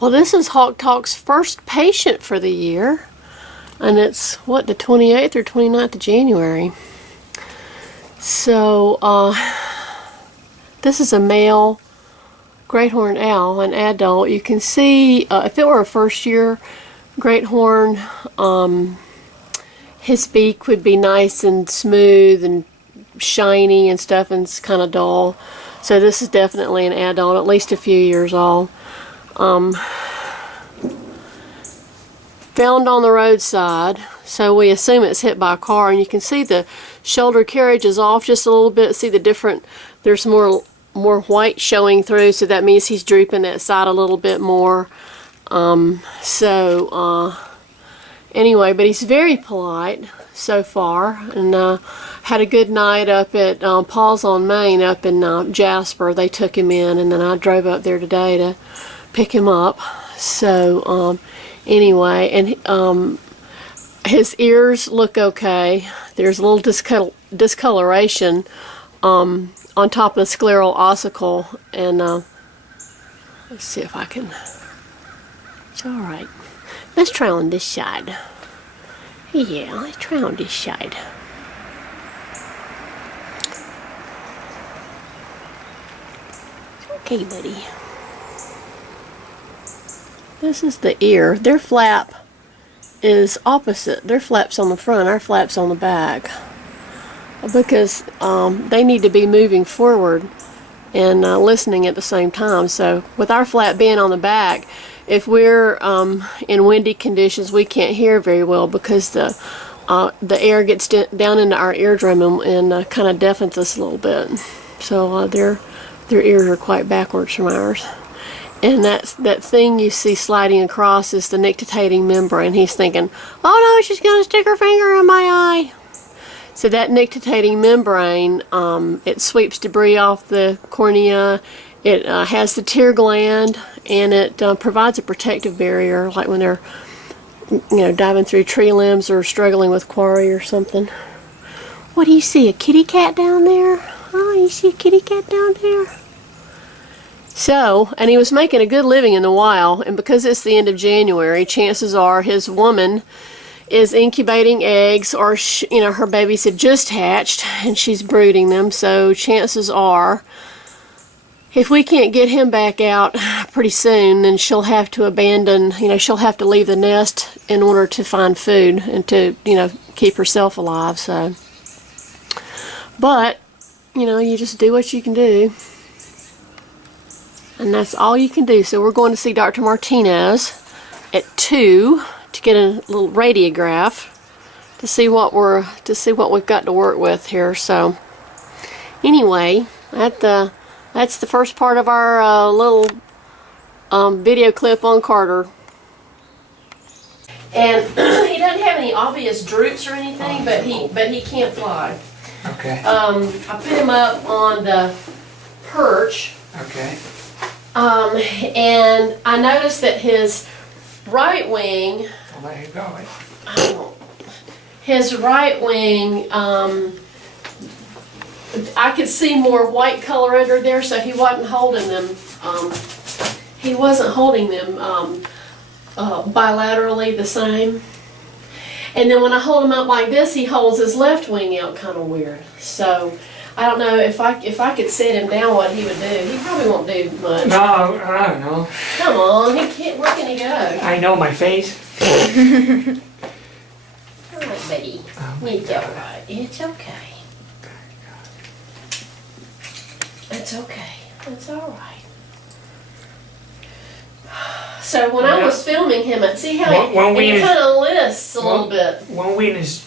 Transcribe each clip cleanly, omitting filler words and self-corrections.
Well, this is HawkTalk's first patient for the year, and it's, what, the 28th or 29th of January. So, this is a male great horned owl, an adult. You can see, if it were a first year great horn, his beak would be nice and smooth and shiny and stuff, and it's kind of dull. So this is definitely an adult, at least a few years old. Found on the roadside, so we assume it's hit by a car, and you can see the shoulder carriage is off just a little bit. See the different, there's more white showing through, so that means he's drooping that side a little bit more. Anyway, but he's very polite so far, and had a good night up at Paul's on Main up in Jasper. They took him in, and then I drove up there today to pick him up. So anyway, and his ears look okay. There's a little discoloration on top of the scleral ossicle, and let's see if I can. It's all right. Let's try on this side. Yeah, let's try on this side. Okay, buddy. This is the ear. Their flap is opposite. Their flap's on the front, our flap's on the back. Because they need to be moving forward and listening at the same time. So with our flap being on the back, if we're in windy conditions, we can't hear very well because the air gets down into our eardrum and kind of deafens us a little bit. So their ears are quite backwards from ours. And that thing you see sliding across is the nictitating membrane. He's thinking, oh no, she's going to stick her finger in my eye. So that nictitating membrane, it sweeps debris off the cornea. It has the tear gland, and it provides a protective barrier, like when they're, diving through tree limbs or struggling with quarry or something. What do you see? A kitty cat down there? Oh, you see a kitty cat down there? So, and he was making a good living in the wild, and because it's the end of January, chances are his woman is incubating eggs, or her babies have just hatched and she's brooding them. So chances are, if we can't get him back out pretty soon, then she'll have to abandon, she'll have to leave the nest in order to find food and to, keep herself alive. So, but, you just do what you can do. And that's all you can do. So we're going to see Dr. Martinez at 2 to get a little radiograph to see what we've got to work with here. So anyway, that's the first part of our little video clip on Carter. And he doesn't have any obvious droops or anything, but he can't fly. Okay. I put him up on the perch. Okay. And I noticed that his right wing, I'll let you go. His right wing, I could see more white color under there, so he wasn't holding them. He wasn't holding them bilaterally the same. And then when I hold him up like this, he holds his left wing out kind of weird. So I don't know if I could set him down, what he would do. He probably won't do much. No, I don't know. Come on, he can't. Where can he go? I know my face. All right, buddy. It's all right. It's okay. It's okay. It's all right. So when I was filming him, see how he kind of lists a little bit. One wing is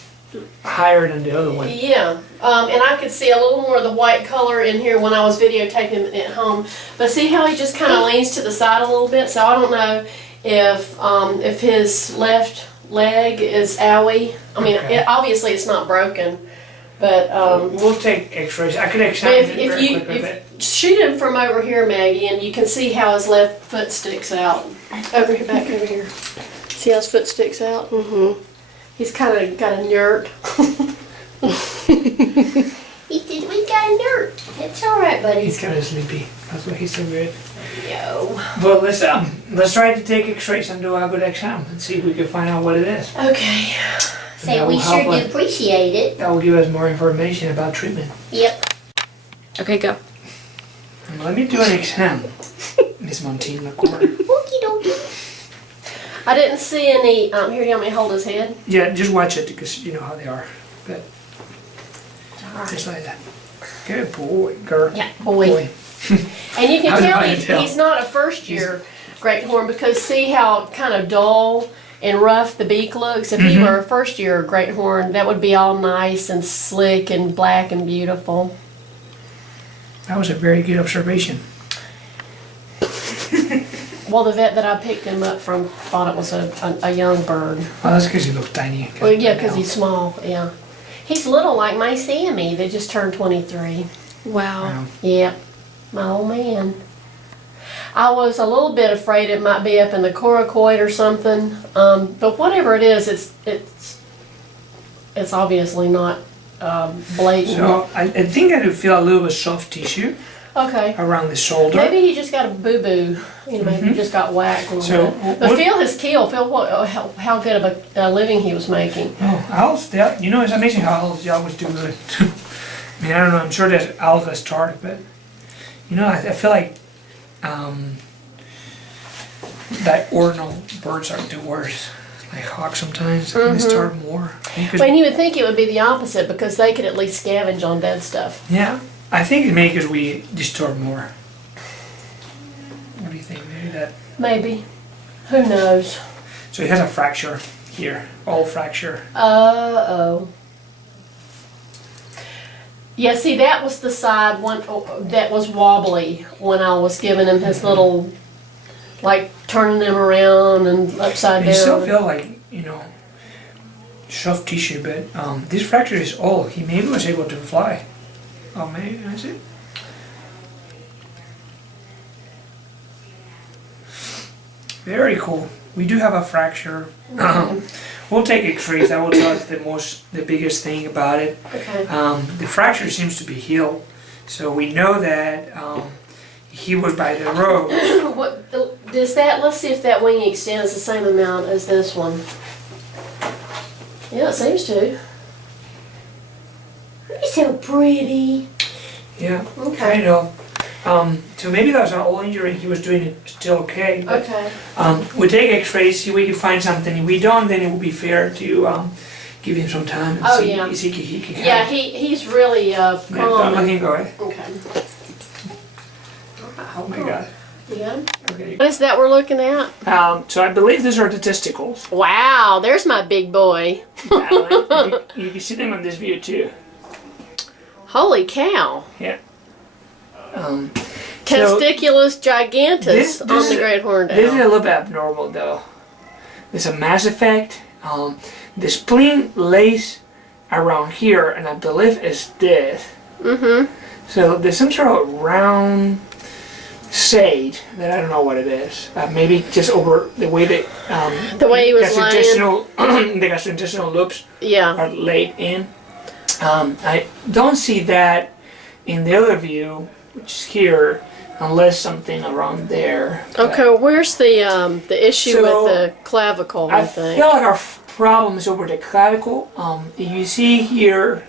higher than the other one. Yeah, and I could see a little more of the white color in here when I was videotaping at home. But see how he just kind of leans to the side a little bit? So I don't know if his left leg is owie. I mean, Okay. obviously it's not broken, but we'll take X-rays. I could examine it very quick with it. Shoot him from over here, Maggie, and you can see how his left foot sticks out. Over here, back over here. See how his foot sticks out? Mm-hmm. He's kind of got a nerd. He said, we got a nerd. It's all right, buddy. He's kind of sleepy. That's why he's so good. Yo. But let's try to take X-rays and do a good exam and see if we can find out what it is. Okay. Say we sure do appreciate it. That will give us more information about treatment. Yep. Okay, go. And let me do an exam, Miss Monteen McCord. Okie dokie. I didn't see any. Here, you want me to hold his head? Yeah, just watch it because you know how they are. But just like that. Good boy, girl. Yeah, boy. And you can How tell, do I tell? he's not a first year great horn because see how kind of dull and rough the beak looks? If he were a first year great horn, that would be all nice and slick and black and beautiful. That was a very good observation. Well, the vet that I picked him up from thought it was a young bird. Well, that's because he looks tiny. Well, yeah, because he's small, yeah. He's little like my Sammy that just turned 23. Wow. Yep, my old man. I was a little bit afraid it might be up in the coracoid or something, but whatever it is, it's obviously not blatant. So I think I do feel a little bit soft tissue Okay. around the shoulder. Maybe he just got a boo-boo. You know, maybe he just got whacked a little So, bit. But feel his keel. Feel how good of a living he was making. Oh, owls, you know, it's amazing how owls, they always do good. I mean, I don't know, I'm sure there's owls that start, but, you know, I feel like diurnal birds are the worst. Like hawks sometimes, they start more. Well, and you would think it would be the opposite because they could at least scavenge on dead stuff. Yeah, I think it may because we disturb more. What do you think? Maybe that. Maybe. Who knows? So it has a fracture here, all fracture. Uh-oh. Yeah, see, that was the side one that was wobbly when I was giving him his little, like, turning him around and upside You down. still feel like, you know, soft tissue, but this fracture is old. He maybe was able to fly. Oh, maybe, is it? Very cool. We do have a fracture. We'll take X-rays. That will tell us the biggest thing about it. Okay. The fracture seems to be healed, so we know that he was by the road. What does that? Let's see if that wing extends the same amount as this one. Yeah, it seems to. You're so pretty. Yeah. Okay. I know. So maybe that was an old injury. He was doing it still okay. But, Okay. we take X-rays, see if we can find something. If we don't, then it will be fair to give him some time and Oh, see yeah. if he can. Yeah, he's really Don't calm. let him go. Eh? Okay. Oh my God. You got him? Okay. What is that we're looking at? So I believe these are the testicles. Wow, there's my big boy. You can see them on this view too. Holy cow. Yeah. Testiculus gigantus this on the is- great horned This is a owl. little bit abnormal though. There's a mass effect. The spleen lays around here, and I believe it's this. Mm-hmm. So there's some sort of round sage that I don't know what it is. Maybe just over the way that The way he was lying. the gastrointestinal loops Yeah. are laid in. I don't see that in the other view, which is here, unless something around there. Okay, where's the issue So, with the clavicle, I I think? feel like our problem is over the clavicle. If you see here,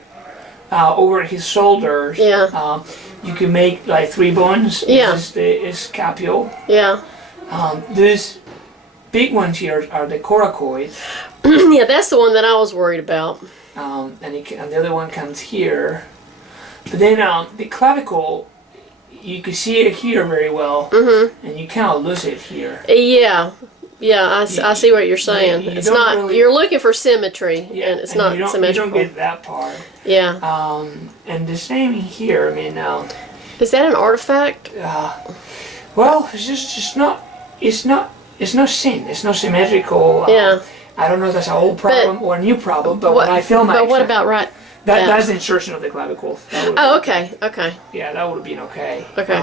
over his shoulders, Yeah. you can make like 3 bones. Yeah. This is the scapule. Yeah. These big ones here are the coracoids, Yeah, that's the one that I was worried about. and the other one comes here. But then the clavicle, you can see it here very well, and you kind of lose it here. Yeah. Yeah, I see what you're saying. you It's don't not, really- you're looking for symmetry, and it's not you don't, symmetrical. You don't get that part. Yeah. And the same here. I mean, Is that an artifact? well, it's just not. It's not sin. It's not symmetrical. Yeah. I don't know if that's an old problem or a new problem, but What, when I film my but what exam- about right? that's the insertion of the clavicle. That would- Oh, okay, okay. Yeah, that would have been okay. Okay.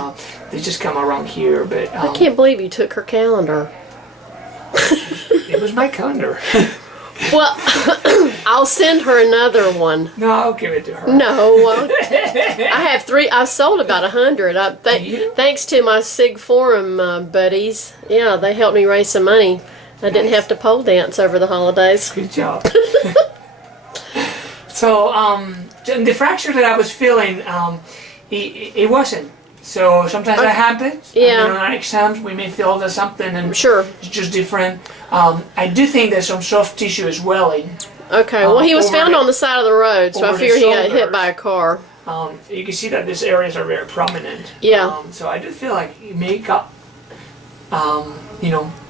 They just come around here, but I can't believe you took her calendar. it was my calendar. Well, I'll send her another one. No, I'll give it to her. No, I have 3. I've sold about 100. Thanks to my Sig Forum buddies. Yeah, they helped me raise some money. I didn't have to pole dance over the holidays. Good job. So, the fracture that I was feeling, it wasn't. So sometimes that happens. Yeah. On our exams, we may feel there's something, and Sure. it's just different. I do think there's some soft tissue is swelling. Okay. Well, he was found on the side of the road, so I over the figured he got hit shoulders. by a car. You can see that these areas are very prominent. Yeah. So I do feel like he may got,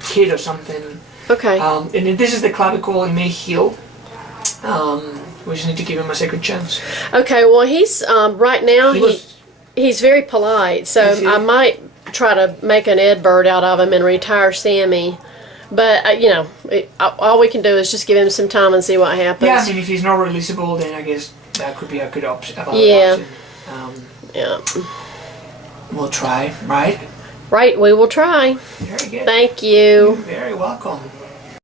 hit or something. Okay. And if this is the clavicle, it may heal. We just need to give him a second chance. Okay. Well, he's right now. He was- He's very polite, so Is he? I might try to make an Ed Bird out of him and retire Sammy. But all we can do is just give him some time and see what happens. Yeah, I mean, if he's not releasable, then I guess that could be a good option. Yeah. Yeah. We'll try, right? Right. We will try. Very good. Thank you. You're very welcome.